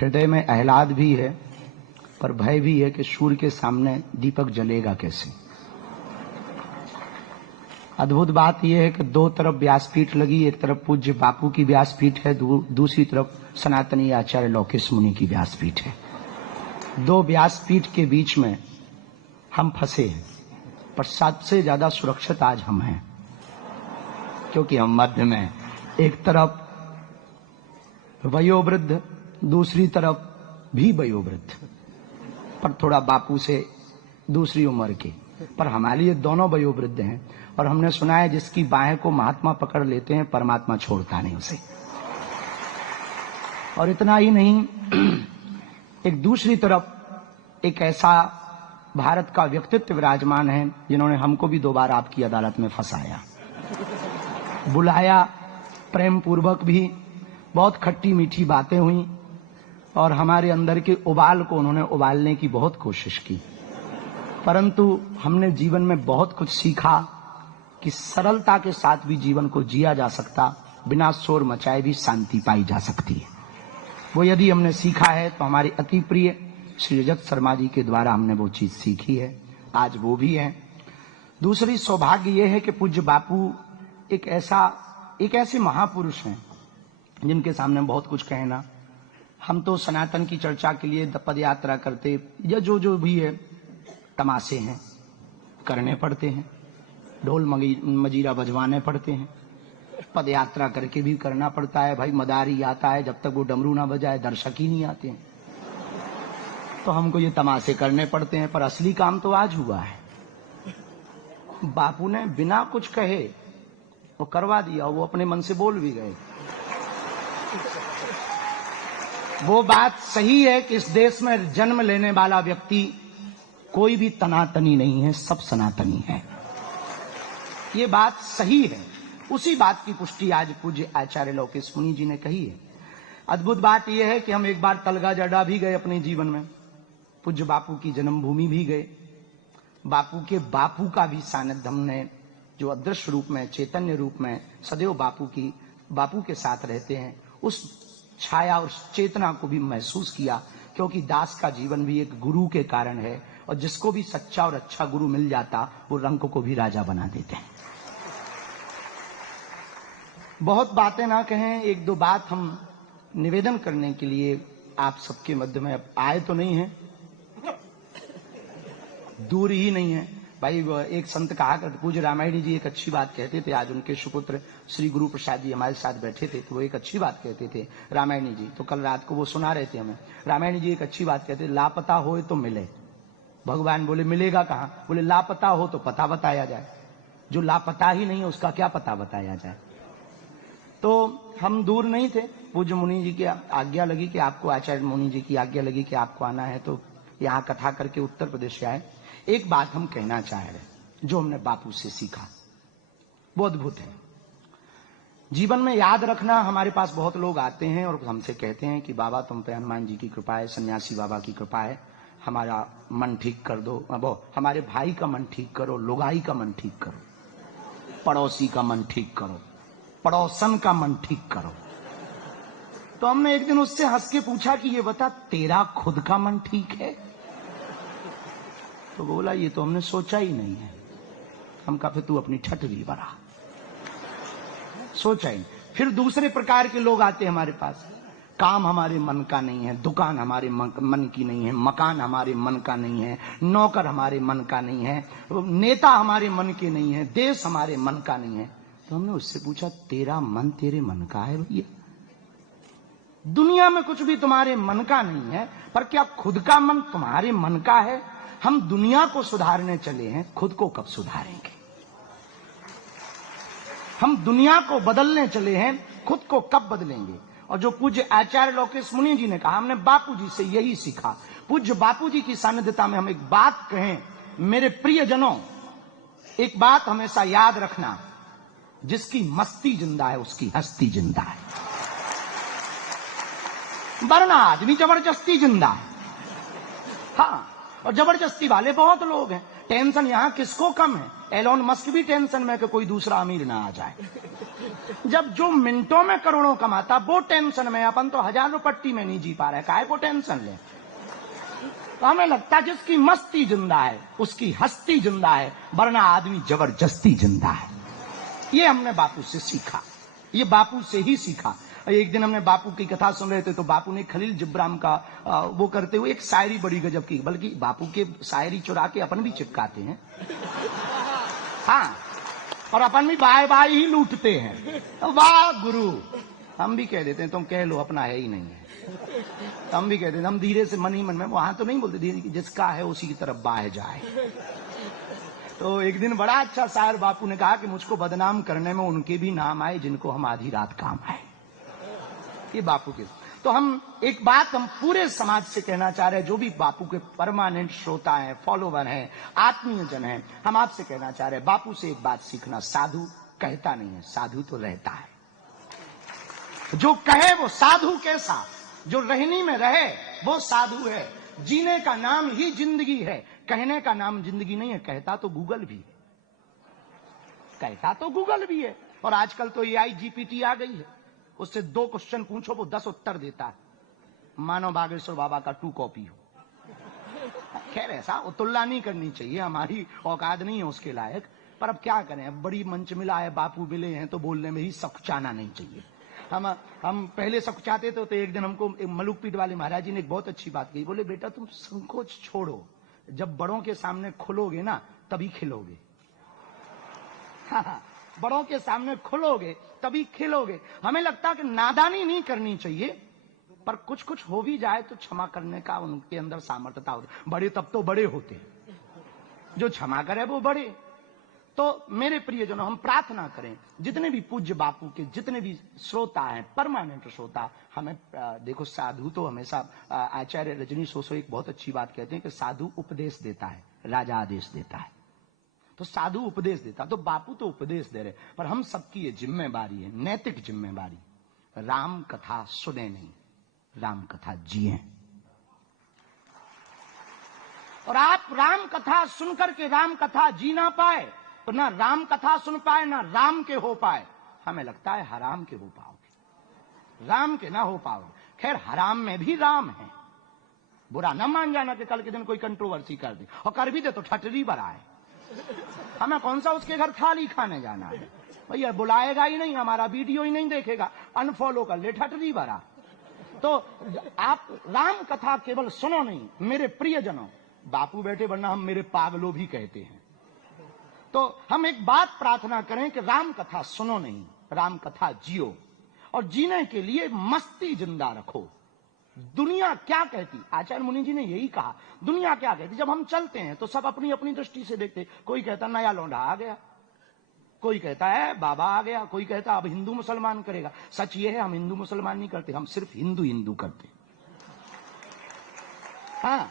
हृदय में आह्लाद भी है पर भय भी है कि सूर्य के सामने दीपक जलेगा कैसे। अद्भुत बात यह है कि दो तरफ व्यासपीठ लगी, एक तरफ पूज्य बापू की व्यासपीठ है, दूसरी तरफ सनातनी आचार्य लौकिक मुनि की व्यासपीठ है। दो व्यासपीठ के बीच में हम फंसे हैं, पर सबसे ज्यादा सुरक्षित आज हम हैं, क्योंकि हम मध्य में, एक तरफ वयोवृद्ध, दूसरी तरफ भी वयोवृद्ध, पर थोड़ा बापू से दूसरी उम्र के, पर हमारे लिए दोनों वयोवृद्ध हैं। और हमने सुना है जिसकी बाहें को महात्मा पकड़ लेते हैं परमात्मा छोड़ता नहीं उसे। और इतना ही नहीं, एक दूसरी तरफ एक ऐसा भारत का व्यक्तित्व विराजमान है जिन्होंने हमको भी दो बार आपकी अदालत में फंसाया, बुलाया प्रेम पूर्वक भी, बहुत खट्टी मीठी बातें हुई और हमारे अंदर के उबाल को उन्होंने उबालने की बहुत कोशिश की, परंतु हमने जीवन में बहुत कुछ सीखा कि सरलता के साथ भी जीवन को जिया जा सकता, बिना शोर मचाए भी शांति पाई जा सकती है। वो यदि हमने सीखा है तो हमारे अति प्रिय श्री रजत शर्मा जी के द्वारा हमने वो चीज सीखी है, आज वो भी है। दूसरी सौभाग्य ये है कि पूज्य बापू एक ऐसे महापुरुष हैं जिनके सामने बहुत कुछ कहना। हम तो सनातन की चर्चा के लिए पद यात्रा करते या जो भी है तमाशे हैं, करने पड़ते हैं, ढोल मजीरा बजवाने पड़ते हैं, पद यात्रा करके भी करना पड़ता है। भाई मदारी आता है, जब तक वो डमरू ना बजाए दर्शक ही नहीं आते हैं, तो हमको ये तमाशे करने पड़ते हैं। पर असली काम तो आज हुआ है। बापू ने बिना कुछ कहे वो करवा दिया, वो अपने मन से बोल भी गए। वो बात सही है कि इस देश में जन्म लेने वाला व्यक्ति कोई भी तनातनी नहीं है, सब सनातनी है, ये बात सही है। उसी बात की पुष्टि आज पूज्य आचार्य लौकिक मुनि जी ने कही है। अद्भुत बात यह है कि हम एक बार तलगा जड़ा भी गए अपने जीवन में, पूज्य बापू की जन्मभूमि भी गए, बापू के बापू का भी सानिध्य हमने, जो अदृश्य रूप में चैतन्य रूप में सदैव बापू के साथ रहते हैं, उस छाया और चेतना को भी महसूस किया। क्योंकि दास का जीवन भी एक गुरु के कारण है, और जिसको भी सच्चा और अच्छा गुरु मिल जाता वो रंक को भी राजा बना देते हैं। बहुत बातें ना कहें, एक दो बात हम निवेदन करने के लिए आप सबके मध्य में आए तो नहीं है, दूर ही नहीं है। भाई एक संत कहा करते, पूज्य रामायणी जी एक अच्छी बात कहते थे, आज उनके सुपुत्र श्री गुरु प्रसाद जी हमारे साथ बैठे थे, तो वो एक अच्छी बात कहते थे रामायणी जी। तो कल रात को वो सुना रहे थे हमें, रामायणी जी एक अच्छी बात कहते, लापता हो तो मिले। भगवान बोले मिलेगा कहां? बोले लापता हो तो पता बताया जाए, जो लापता ही नहीं है उसका क्या पता बताया जाए। तो हम दूर नहीं थे, पूज्य मुनि जी की आज्ञा लगी कि आपको, आचार्य मुनि जी की आज्ञा लगी कि आपको आना है, तो यहाँ कथा करके उत्तर प्रदेश से आए। एक बात हम कहना चाह रहे, जो हमने बापू से सीखा वो अद्भुत है। जीवन में याद रखना, हमारे पास बहुत लोग आते हैं और हमसे कहते हैं कि बाबा तुम पे हनुमान जी की कृपा है, सन्यासी बाबा की कृपा है, हमारा मन ठीक कर दो, वो हमारे भाई का मन ठीक करो, लुगाई का मन ठीक करो, पड़ोसी का मन ठीक करो, पड़ोसन का मन ठीक करो। तो हमने एक दिन उससे हंस के पूछा कि ये बता तेरा खुद का मन ठीक है? तो बोला ये तो हमने सोचा ही नहीं है। हम कहा फिर तू अपनी ठठरी बना, सोचा ही नहीं। फिर दूसरे प्रकार के लोग आते हैं हमारे पास, काम हमारे मन का नहीं है, दुकान हमारे मन की नहीं है, मकान हमारे मन का नहीं है, नौकर हमारे मन का नहीं है, नेता हमारे मन के नहीं है, देश हमारे मन का नहीं है। तो हमने उससे पूछा तेरा मन तेरे मन का है भैया? दुनिया में कुछ भी तुम्हारे मन का नहीं है, पर क्या खुद का मन तुम्हारे मन का है? हम दुनिया को सुधारने चले हैं, खुद को कब सुधारेंगे? हम दुनिया को बदलने चले हैं, खुद को कब बदलेंगे? और जो पूज्य आचार्य लौकिक मुनि जी ने कहा, हमने बापू जी से यही सीखा। पूज्य बापू जी की सानिध्यता में हम एक बात कहें, मेरे प्रियजनों, एक बात हमेशा याद रखना, जिसकी मस्ती जिंदा है उसकी हस्ती जिंदा है, वरना आदमी जबरदस्ती जिंदा है। हाँ, और जबरदस्ती वाले बहुत लोग हैं। टेंशन यहां किसको कम है? एलोन मस्क भी टेंशन में कि कोई दूसरा अमीर ना आ जाए। जब जो मिनटों में करोड़ों कमाता वो टेंशन में, अपन तो हजारों पट्टी में नहीं जी पा रहे, काहे को टेंशन ले? तो हमें लगता है जिसकी मस्ती जिंदा है उसकी हस्ती जिंदा है, वरना आदमी जबरदस्ती जिंदा है। ये हमने बापू से सीखा, ये बापू से ही सीखा। एक दिन हमने बापू की कथा सुन रहे थे तो बापू ने खलील जिब्राम का वो करते हुए एक शायरी बड़ी गजब की, बल्कि बापू के शायरी चुरा के अपन भी चिपकाते हैं, हाँ, और अपन भी बाय बाय ही लूटते हैं। वाह गुरु, हम भी कह देते हैं तुम कह लो, अपना है ही नहीं है। हम भी कहते हैं, हम धीरे से मन ही मन में, वहां तो नहीं बोलते धीरे, जिसका है उसी की तरफ बाह जाए। तो एक दिन बड़ा अच्छा शायर बापू ने कहा कि मुझको बदनाम करने में उनके भी नाम आए जिनको हम आधी रात काम आए। ये बापू के। तो हम एक बात हम पूरे समाज से कहना चाह रहे हैं, जो भी बापू के परमानेंट श्रोता हैं, फॉलोवर हैं, आत्मीय जन हैं, हम आपसे कहना चाह रहे हैं बापू से एक बात सीखना, साधु कहता नहीं है, साधु तो रहता है। जो कहे वो साधु कैसा, जो रहनी में रहे वो साधु है। जीने का नाम ही जिंदगी है, कहने का नाम जिंदगी नहीं है। कहता तो गूगल भी है, कहता तो गूगल भी है, और आजकल तो AI GPT आ गई है, उससे 2 क्वेश्चन पूछो वो 10 उत्तर देता है, मानो बागेश्वर बाबा का 2 कॉपी हो। खैर ऐसा तुलना नहीं करनी चाहिए, हमारी औकात नहीं है उसके लायक, पर अब क्या करें, अब बड़ी मंच मिला है, बापू मिले हैं तो बोलने में ही सकुचाना नहीं चाहिए। हम पहले सकुचाते थे तो एक दिन हमको मलुकपीठ वाले महाराज जी ने एक बहुत अच्छी बात कही, बोले बेटा तुम संकोच छोड़ो, जब बड़ों के सामने खुलोगे ना तभी खिलोगे। बड़ों के सामने खुलोगे तभी खिलोगे। हमें लगता है कि नादानी नहीं करनी चाहिए, पर कुछ कुछ हो भी जाए तो क्षमा करने का उनके अंदर सामर्थ्यता होती। बड़े तब तो बड़े होते, जो क्षमा करे वो बड़े। तो मेरे प्रियजनों, हम प्रार्थना करें जितने भी पूज्य बापू के जितने भी श्रोता हैं, परमानेंट श्रोता, हमें देखो साधु तो हमेशा आचार्य रजनी सोसो एक बहुत अच्छी बात कहते हैं कि साधु उपदेश देता है, राजा आदेश देता है। तो साधु उपदेश देता, तो बापू तो उपदेश दे रहे, पर हम सबकी ये जिम्मेवारी है, नैतिक जिम्मेवारी, राम कथा सुने नहीं, राम कथा जिए। और आप राम कथा सुनकर के राम कथा जी ना पाए तो ना राम कथा सुन पाए ना राम के हो पाए, हमें लगता है हराम के हो पाओगे, राम के ना हो पाओगे। खैर हराम में भी राम है, बुरा ना मान जाना कि कल के दिन कोई कंट्रोवर्सी कर दे, और कर भी दे तो ठटरी बराए, हमें कौन सा उसके घर थाली खाने जाना है भैया, बुलाएगा ही नहीं, हमारा वीडियो ही नहीं देखेगा, अनफॉलो कर ले, ठटरी बरा। तो आप राम कथा केवल सुनो नहीं मेरे प्रियजनों, बापू बैठे वरना हम मेरे पागलों भी कहते हैं। तो हम एक बात प्रार्थना करें कि राम कथा सुनो नहीं, राम कथा जियो, और जीने के लिए मस्ती जिंदा रखो। दुनिया क्या कहती, आचार्य मुनि जी ने यही कहा, दुनिया क्या कहती। जब हम चलते हैं तो सब अपनी अपनी दृष्टि से देखते, कोई कहता नया लौंडा आ गया, कोई कहता है बाबा आ गया, कोई कहता अब हिंदू मुसलमान करेगा। सच ये है हम हिंदू मुसलमान नहीं करते, हम सिर्फ हिंदू हिंदू करते। हाँ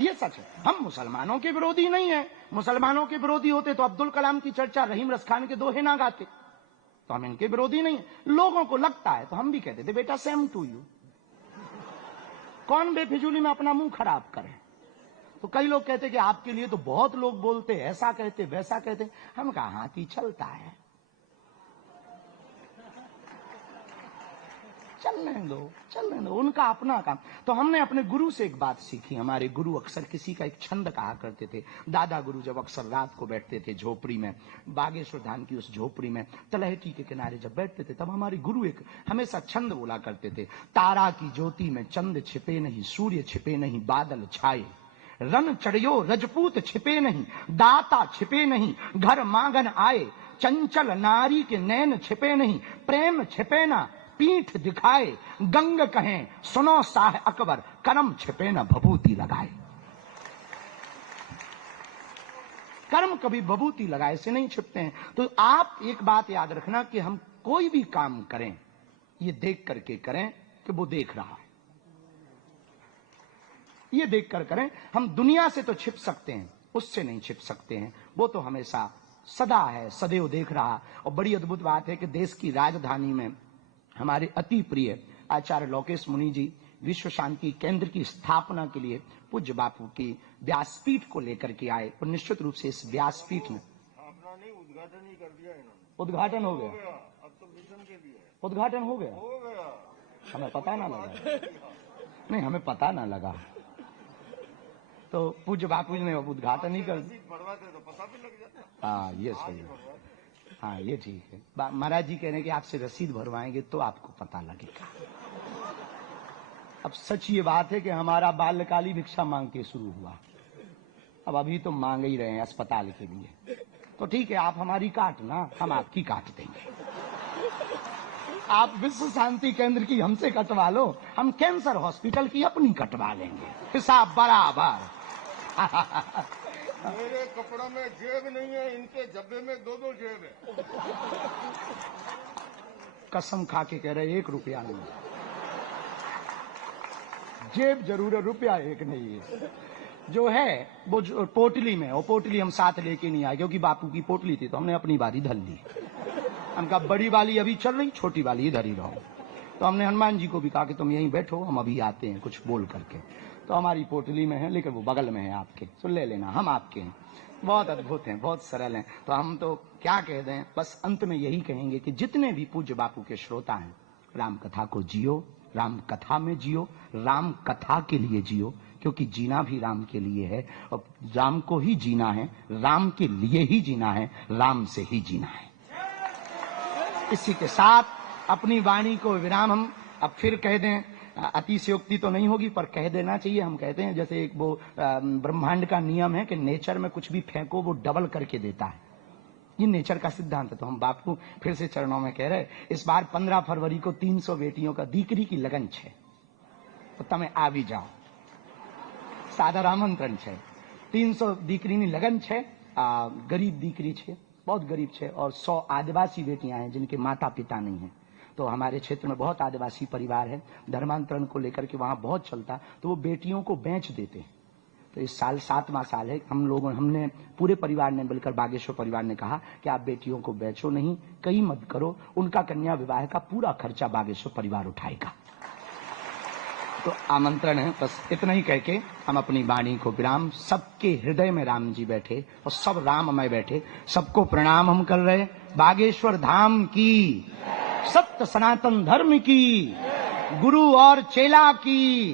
ये सच है, हम मुसलमानों के विरोधी नहीं है। मुसलमानों के विरोधी होते तो अब्दुल कलाम की चर्चा रहीम रसखान के दोहे ना गाते। तो हम इनके विरोधी नहीं है, लोगों को लगता है तो हम भी कहते थे बेटा सेम टू यू, कौन बेफिजूली में अपना मुंह खराब करे। तो कई लोग कहते कि आपके लिए तो बहुत लोग बोलते, ऐसा कहते वैसा कहते। हम कहा हाथी चलता है, चलने दो, उनका अपना काम। तो हमने अपने गुरु से एक बात सीखी, हमारे गुरु अक्सर किसी का एक छंद कहा करते थे। दादा गुरु जब अक्सर रात को बैठते थे झोपड़ी में, बागेश्वर धाम की उस झोपड़ी में तलहटी के किनारे जब बैठते थे, तब हमारे गुरु एक हमेशा छंद बोला करते थे, तारा की ज्योति में चंद छिपे नहीं, सूर्य छिपे नहीं, बादल छाए, रन चढ़ियो रजपूत छिपे नहीं, दाता छिपे नहीं, घर मांगन आए, चंचल नारी के नैन छिपे नहीं, प्रेम छिपे ना, पीठ दिखाए, गंग कहें सुनो शाह अकबर, कर्म छिपे न भभूति लगाए। कर्म कभी भभूति लगाए से नहीं छिपते हैं। तो आप एक बात याद रखना कि हम कोई भी काम करें ये देख करके करें कि वो देख रहा है, ये देख कर करें। हम दुनिया से तो छिप सकते हैं, उससे नहीं छिप सकते हैं, वो तो हमेशा सदा है, सदैव देख रहा। और बड़ी अद्भुत बात है कि देश की राजधानी में हमारे अति प्रिय आचार्य लोकेश मुनि जी विश्व शांति केंद्र की स्थापना के लिए पूज्य बापू की व्यासपीठ को लेकर के आए और निश्चित रूप से इस व्यासपीठ में स्थापना नहीं, उद्घाटन ही कर दिया इन्होंने। उद्घाटन हो गया। अब तो मिशन के लिए उद्घाटन हो गया, हो गया। हमें पता ना लगा। नहीं, हमें पता ना लगा। तो पूज्य बापू जी ने उद्घाटन ही कर दिया। बढ़वाते तो पता भी लग जाता। हाँ, ये सही है। हाँ, ये ठीक है। महाराज जी कह रहे हैं कि आपसे रसीद भरवाएंगे तो आपको पता लगेगा। अब सच ये बात है कि हमारा बाल्यकाल ही भिक्षा मांग के शुरू हुआ। अब अभी तो मांग ही रहे हैं अस्पताल के लिए। तो ठीक है, आप हमारी काटना, हम आपकी काट देंगे। आप विश्व शांति केंद्र की हमसे कटवा लो, हम कैंसर हॉस्पिटल की अपनी कटवा लेंगे, हिसाब बराबर। मेरे कपड़ा में जेब नहीं है, इनके जब्बे में 2-2 जेब है। कसम खा के कह रहे 1 रुपया नहीं, जेब जरूर है, रुपया एक नहीं है। जो है वो पोटली में, वो पोटली हम साथ लेके नहीं आए क्योंकि बापू की पोटली थी तो हमने अपनी बारी धर ली। हमका बड़ी वाली अभी चल रही, छोटी वाली इधर ही रहो। तो हमने हनुमान जी को भी कहा कि तुम यहीं बैठो, हम अभी आते हैं, कुछ बोल करके। तो हमारी पोटली में है, लेकिन वो बगल में है आपके, तो ले लेना, हम आपके हैं। बहुत अद्भुत हैं, बहुत सरल हैं। तो हम तो क्या कह दें, बस अंत में यही कहेंगे कि जितने भी पूज्य बापू के श्रोता हैं, राम कथा को जियो, राम कथा में जियो, राम कथा के लिए जियो, क्योंकि जीना भी राम के लिए है और राम को ही जीना है, राम के लिए ही जीना है, राम से ही जीना है। इसी के साथ अपनी वाणी को विराम हम अब फिर कह दें, अतिशयोक्ति तो नहीं होगी पर कह देना चाहिए। हम कहते हैं जैसे एक वो ब्रह्मांड का नियम है कि नेचर में कुछ भी फेंको वो डबल करके देता है, ये नेचर का सिद्धांत है। तो हम बापू फिर से चरणों में कह रहे, इस बार 15 फरवरी को 300 बेटियों का दीकरी की लगन है, तो तमें આવી જાઓ, सादर आमंत्रण है। 300 दीकरी लगन है, गरीब दीकरी है, बहुत गरीब है, और 100 आदिवासी बेटियां हैं जिनके माता पिता नहीं है। तो हमारे क्षेत्र में बहुत आदिवासी परिवार है, धर्मांतरण को लेकर के वहां बहुत चलता, तो वो बेटियों को बेच देते हैं। तो इस साल 7वां साल है, हमने पूरे परिवार ने मिलकर, बागेश्वर परिवार ने कहा कि आप बेटियों को बेचो नहीं, कहीं मत करो, उनका कन्या विवाह का पूरा खर्चा बागेश्वर परिवार उठाएगा। तो आमंत्रण है, बस इतना ही कह के हम अपनी वाणी को विराम। सबके हृदय में राम जी बैठे और सब राममय बैठे, सबको प्रणाम हम कर रहे। बागेश्वर धाम की, सत्य सनातन धर्म की, गुरु और चेला की,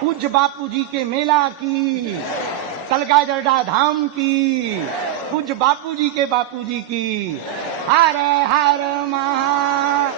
पूज्य बापू जी के मेला की, कलका जरडा धाम की, पूज्य बापू जी के बापू जी की। हर हर महा